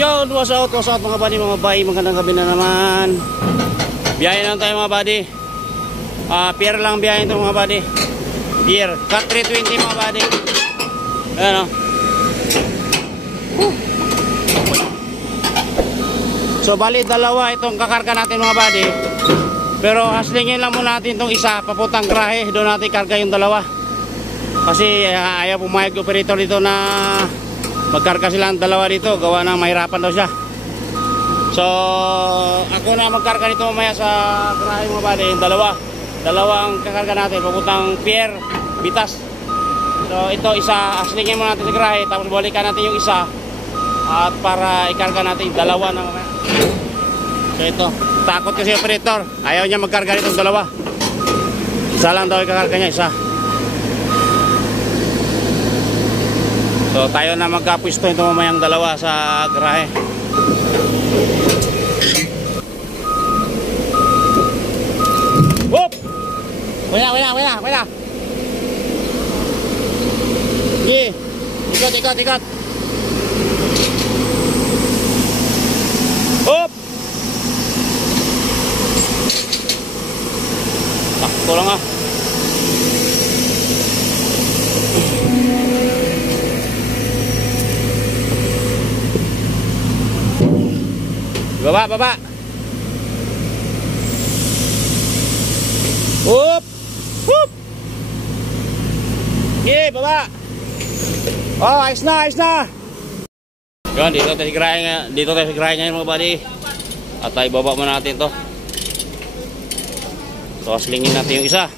Yo, what's out mga buddy, mga bay, magandang gabi na naman. Biyahe lang tayo mga buddy. Pier lang biyahe ito mga buddy. Pier, cut 320 mga buddy. Ayan o. So bali dalawa itong kakarga natin mga buddy. Pero haslingin lang muna natin itong isa, papuntang Grahe. Doon natin karga yung dalawa. Kasi ayaw pumayag operator dito na magkarga silang dalawa dito, gawa na mahirapan daw siya. So ako na magkarga nito mamaya sa Grahe mga buddy. Yung dalawang kakarga natin papuntang Pier, Bitas. So ito isa, aslingin mo natin sa Grahe, tapos balikan natin yung isa at para ikarga natin yung dalawa na mamaya. So ito, takot kasi operator, ayaw niya magkarga nitong dalawa. Isa lang daw ikakarga niya, isa. So tayo na magkapwisto ito mamayang dalawa sa Grahe. Whoop! Wala. Sige, ikot. Whoop! Takto lang ah. Baba. Whoop! Okay, baba. Oh, ayos na. Yan, dito tayo sa Grahe ngayon mga buddy. At tayo baba mo natin to. So, aslingin natin yung isa.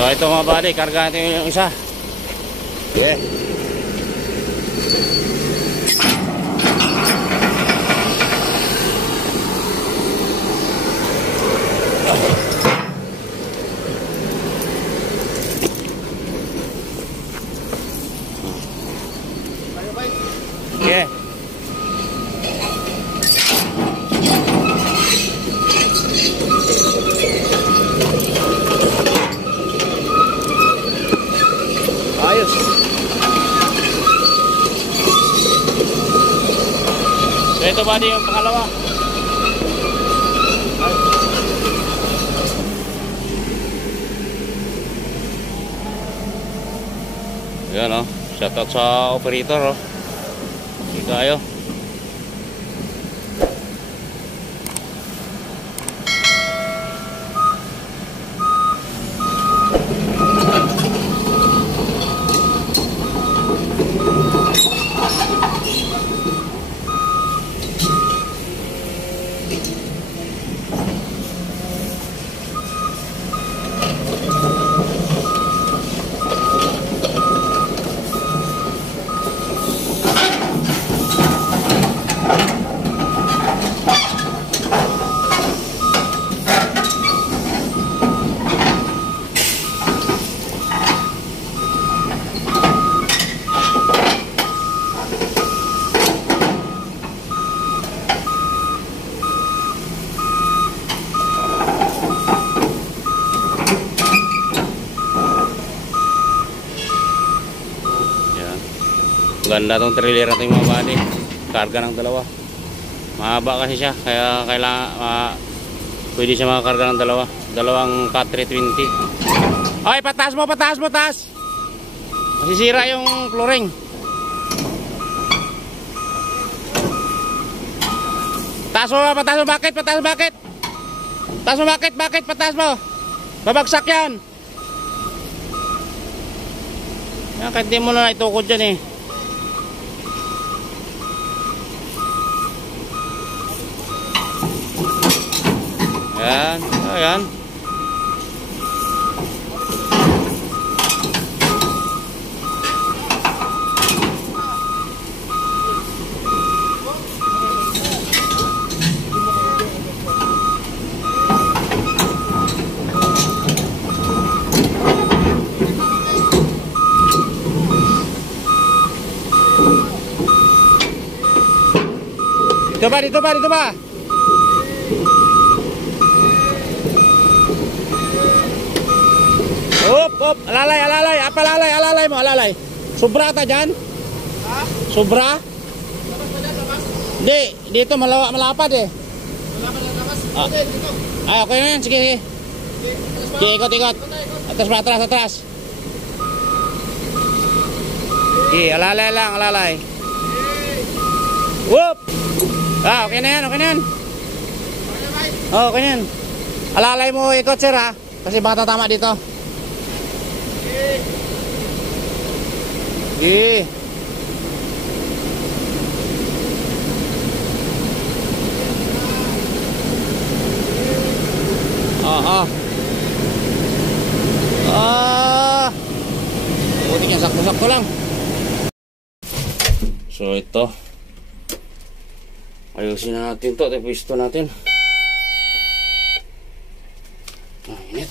So ito mga buddy, karga natin yung isa. Yeah. Okay. Ayos. So ito buddy yung pangalawa. Yan o, shoutout sa operator o. Hindi kayo. Ganda tong trailer natin mga buddy. Karga ng dalawa. Mahaba kasi siya, kaya kailangan pwede siya makakarga ng dalawa. Dalawang Cat 320. Ay, pataas mo, taas. Masisira yung flooring. Taas mo, bakit? Pataas mo. Babagsak yan. Yan, kahit di mo na itukod dyan eh. Ayan. Dito ba? Op, alalay mo. Sobra ata dyan? Ha? Sobra? Hindi, dito malapad eh. Malapad. Okay na yan, sige. Sige, ikot. Atras. Sige, alalay. Whoop! Okay na yan. Okay na yan. Alalay mo ikot sir ha, kasi baka tatama dito. Sige. Buti niya, sakto lang. So ito, ayusin na natin to, pisto natin. Init.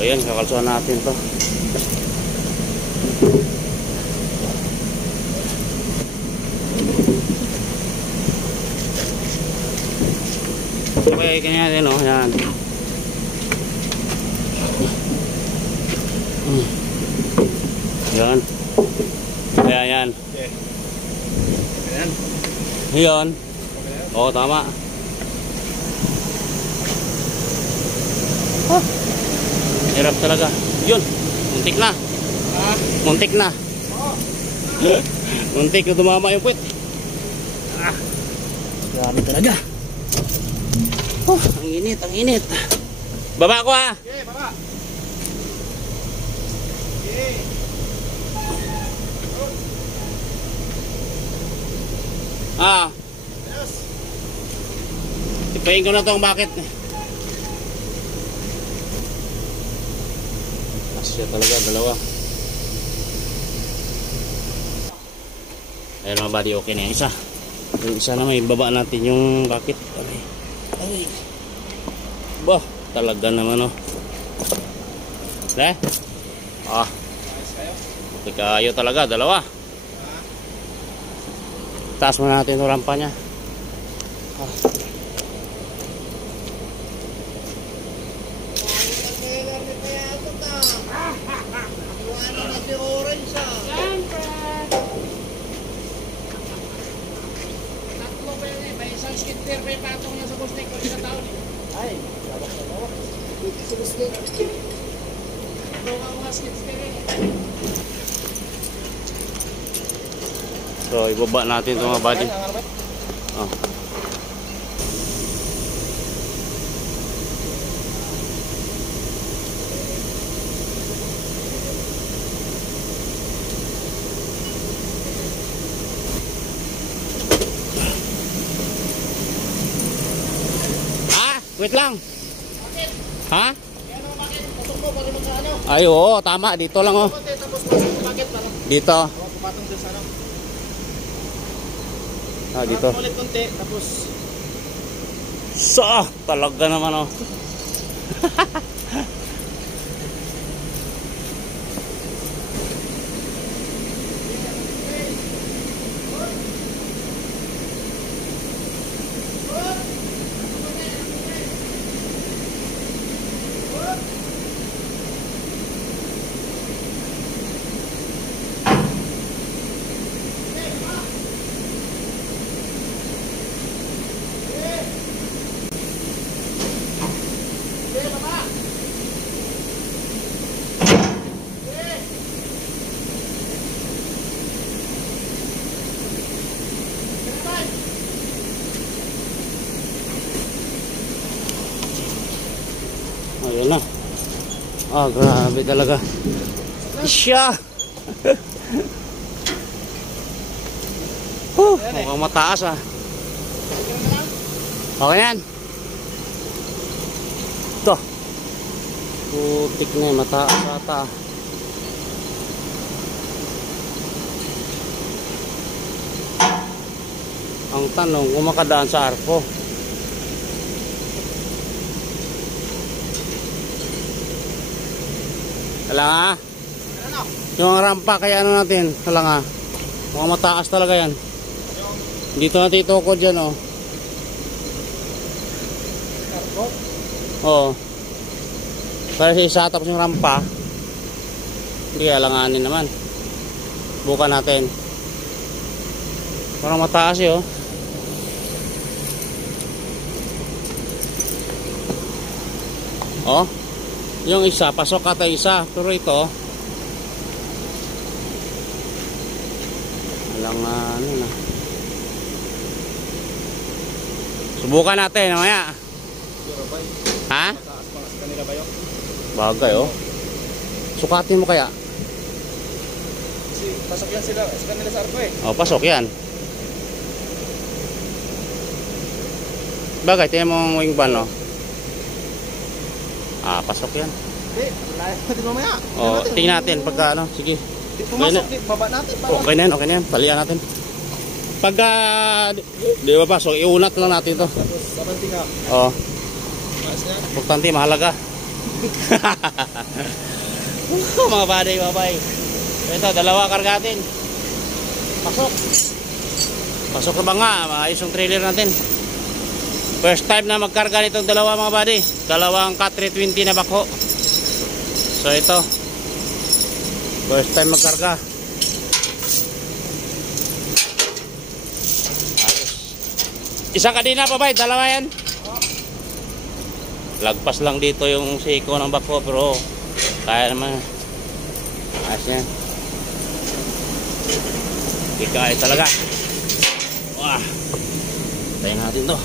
So yan, kakalsuhan natin to. Okay, kanya din o. Yan. Yan. Ayan, yan. Ayan. Yan. Oo, tama. Oh, hirap talaga. Yun, muntik na. Muntik na. Muntik na tumama yung puwit. Grabe talaga. Oh, ang init, ang init. Baba ko ha. Okay, baba. Okay. Ah, Yes. ipahin ko na tong bakit. Asya talaga, dalawa. Ayun mga buddy, okay na yung isa. Yung isa na may baba natin yung bakit. Ay. Bah, talaga naman oh. Ah. Okay kayo talaga, dalawa. Taas mo natin yung rampa niya. So, ibaba natin ito mga buddy. Oh. Wait lang. Ha? Ay, oo, tama. Dito lang, oh. Dito. Ah, dito. So, talaga naman, oh. Ayun na. Ah, grabe talaga. Isya. Mukhang mataas ah. Okay yan. Ito. Putik na yung mataas ata. Ang tanong, kung makadaan sa arko. Talanga. Yung rampa kaya ano natin, talanga. Mukhang mataas talaga yan. Dito natin itukod dyan, oh. Oo. Kasi isa tapos yung rampa. Hindi kaya langanin naman. Bukan natin. Parang mataas eh, oh. Oh. Yung isa, pasok ata isa. Pero ito, walang ano na. Subukan natin, mamaya. Ha? Bagay, oh. Sukatin mo kaya? Pasok yan sila sa kanila sa arko eh. Oh, pasok yan. Bagay, tingnan mo ang wing ban, oh. Ah, pasok yan. Hindi, lahat natin mamaya. Oh, tingnan natin pagka ano, sige. Pumasok, baba natin. Okay na yan, okay na yan. Talian natin. Pagka di ba pasok, iunat lang natin to. Tapos, sabanti ka. Oh. Maas na. Importante, mahalaga. Mga buddy, mga bay. Ito, dalawa kargatin. Pasok. Pasok na ba nga? Maayos yung trailer natin. First time na magkarga nitong dalawa mga buddy. Dalawang Cat 320 na bako. So ito. First time magkarga. Ayos. Isa kadina pa ba? Dalawa yan? Lagpas lang dito yung siko ng bako pero kaya naman. Ayos yan. Kikaya talaga. Wah. Tayo natin to.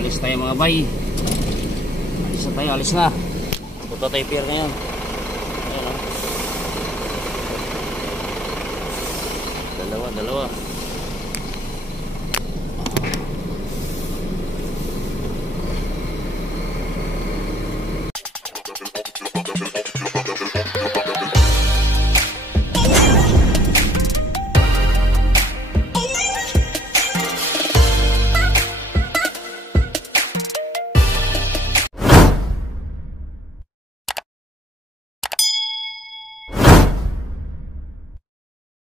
Alis tayo mga bay. Alis na tayo, alis na. Punta tayo pier ngayon. Ayan o. Dalawa.